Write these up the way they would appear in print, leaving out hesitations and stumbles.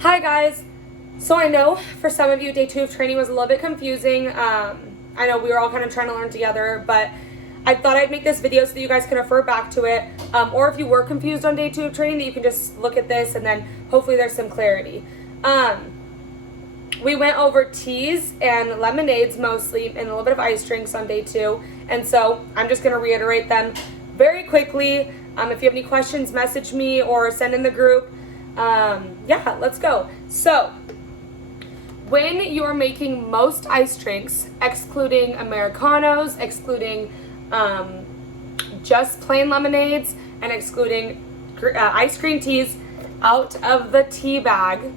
Hi guys. So I know for some of you day 2 of training was a little bit confusing. I know we were all kind of trying to learn together, but I thought I'd make this video so that you guys can refer back to it. Or if you were confused on day 2 of training, that you can just look at this and then hopefully there's some clarity. We went over teas and lemonades mostly and a little bit of ice drinks on day 2. And so I'm just going to reiterate them very quickly. If you have any questions, message me or send in the group. Yeah, let's go. So, when you're making most ice drinks, excluding Americanos, excluding just plain lemonades, and excluding iced green teas out of the tea bag,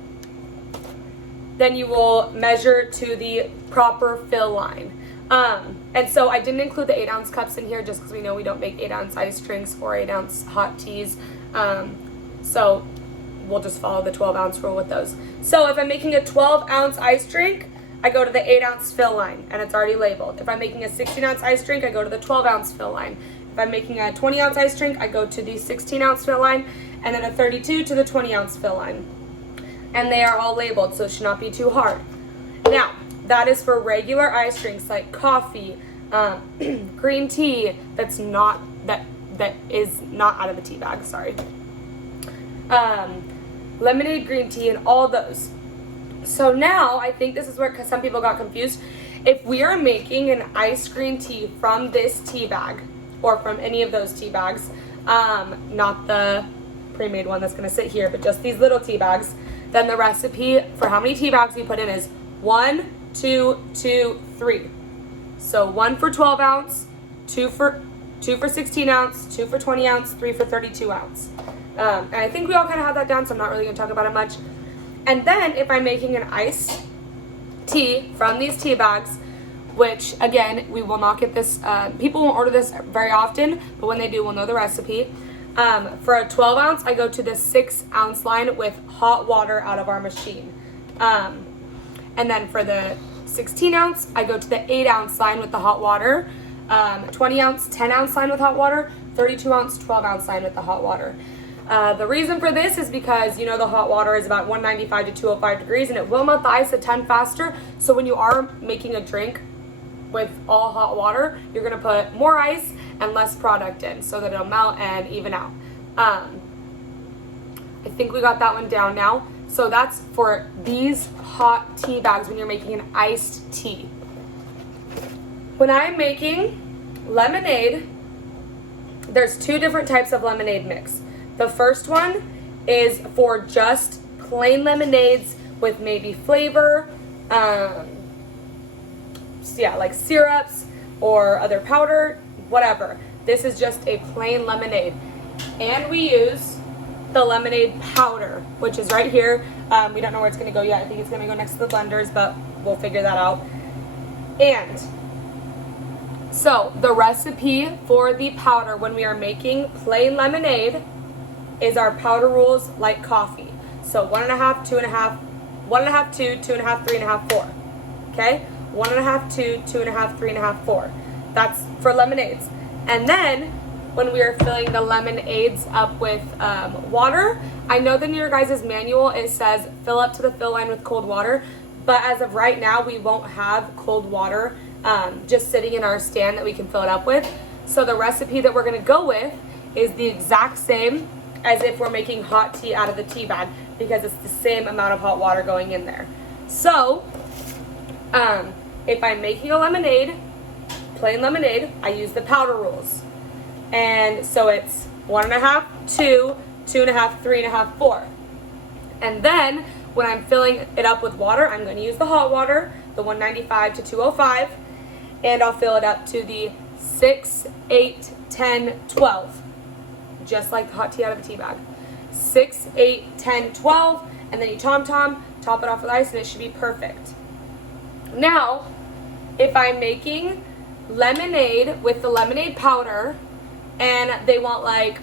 then you will measure to the proper fill line. And so I didn't include the 8-ounce cups in here just because we know we don't make 8-ounce ice drinks or 8-ounce hot teas. So we'll just follow the 12-ounce rule with those. So if I'm making a 12-ounce ice drink, I go to the 8-ounce fill line, and it's already labeled. If I'm making a 16-ounce ice drink, I go to the 12-ounce fill line. If I'm making a 20-ounce ice drink, I go to the 16-ounce fill line, and then a 32 to the 20-ounce fill line. And they are all labeled, so it should not be too hard. Now, that is for regular ice drinks like coffee, green tea that is not out of the tea bag, sorry. Lemonade, green tea, and all those. So now, I think this is where some people got confused. If we are making an iced green tea from this tea bag, or from any of those tea bags, not the pre-made one that's going to sit here, but just these little tea bags, then the recipe for how many tea bags you put in is 1, 2, 2, 3. So 1 for 12 ounce, 2 for 16 ounce, 2 for 20 ounce, 3 for 32 ounce. And I think we all kind of have that down, so I'm not really going to talk about it much. And then if I'm making an iced tea from these tea bags, which again, we will not get this, people won't order this very often, but when they do, we'll know the recipe. For a 12 ounce, I go to the 6-ounce line with hot water out of our machine. And then for the 16 ounce, I go to the 8-ounce line with the hot water, 20 ounce, 10-ounce line with hot water, 32 ounce, 12-ounce line with the hot water. The reason for this is because, you know, the hot water is about 195 to 205 degrees and it will melt the ice a ton faster. So when you are making a drink with all hot water, you're going to put more ice and less product in so that it'll melt and even out. I think we got that one down now. So that's for these hot tea bags when you're making an iced tea. When I'm making lemonade, there's 2 different types of lemonade mix. The first one is for just plain lemonades with maybe flavor, like syrups or other powder, whatever. This is just a plain lemonade. And we use the lemonade powder, which is right here. We don't know where it's going to go yet. I think it's going to go next to the blenders, but we'll figure that out. And so the recipe for the powder when we are making plain lemonade is our powder rules like coffee. So 1.5, 2.5, 1.5, 2, 2.5, 3.5, 4. Okay? 1.5, 2, 2.5, 3.5, 4. That's for lemonades. And then when we are filling the lemonades up with water, I know that in your guys' manual it says fill up to the fill line with cold water, but as of right now we won't have cold water just sitting in our stand that we can fill it up with. So the recipe that we're going to go with is the exact same as if we're making hot tea out of the tea bag, because it's the same amount of hot water going in there. So if I'm making a lemonade, plain lemonade, I use the powder rules. And so it's 1.5, 2, 2.5, 3.5, 4. And then when I'm filling it up with water, I'm going to use the hot water, the 195 to 205, and I'll fill it up to the 6, 8, 10, 12. Just like the hot tea out of a tea bag. 6, 8, 10, 12, and then you top it off with ice, and it should be perfect. Now, if I'm making lemonade with the lemonade powder, and they want like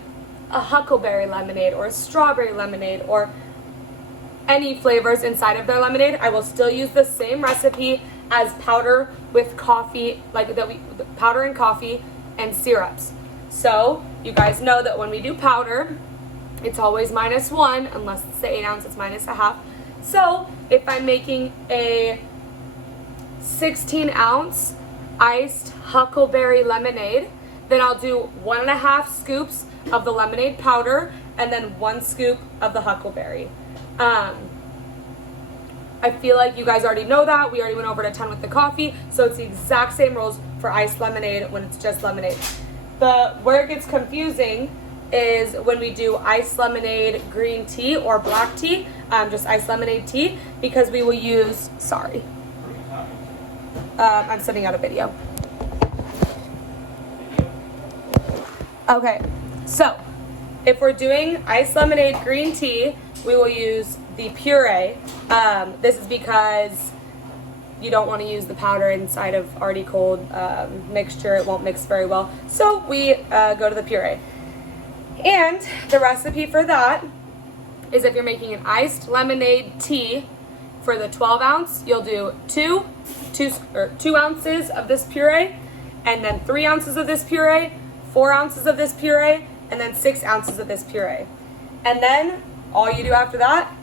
a huckleberry lemonade or a strawberry lemonade or any flavors inside of their lemonade, I will still use the same recipe as powder with coffee, powder and coffee and syrups. So you guys know that when we do powder, it's always -1, unless it's the 8 ounce, it's -1/2. So if I'm making a 16-ounce iced huckleberry lemonade, then I'll do 1.5 scoops of the lemonade powder and then 1 scoop of the huckleberry. I feel like you guys already know that. We already went over it a ton with the coffee, so it's the exact same rules for iced lemonade when it's just lemonade. Where it gets confusing is when we do iced lemonade green tea or black tea, just iced lemonade tea, because we will use, sorry, I'm sending out a video. Okay, so if we're doing iced lemonade green tea, we will use the puree. This is because you don't want to use the powder inside of already cold mixture. It won't mix very well. So we go to the puree. And the recipe for that is if you're making an iced lemonade tea for the 12-ounce, you'll do 2 ounces of this puree, and then 3 ounces of this puree, 4 ounces of this puree, and then 6 ounces of this puree. And then all you do after that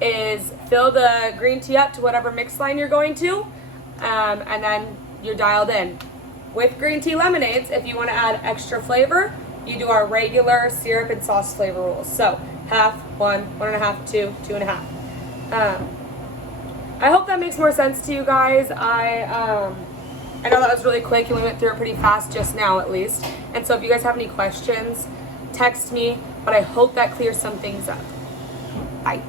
is fill the green tea up to whatever mix line you're going to, and then you're dialed in. With green tea lemonades, if you want to add extra flavor, you do our regular syrup and sauce flavor rules. So half, 1, 1.5, 2, 2.5. I hope that makes more sense to you guys. I know that was really quick and we went through it pretty fast just now at least. And so if you guys have any questions, text me, but I hope that clears some things up. Bye.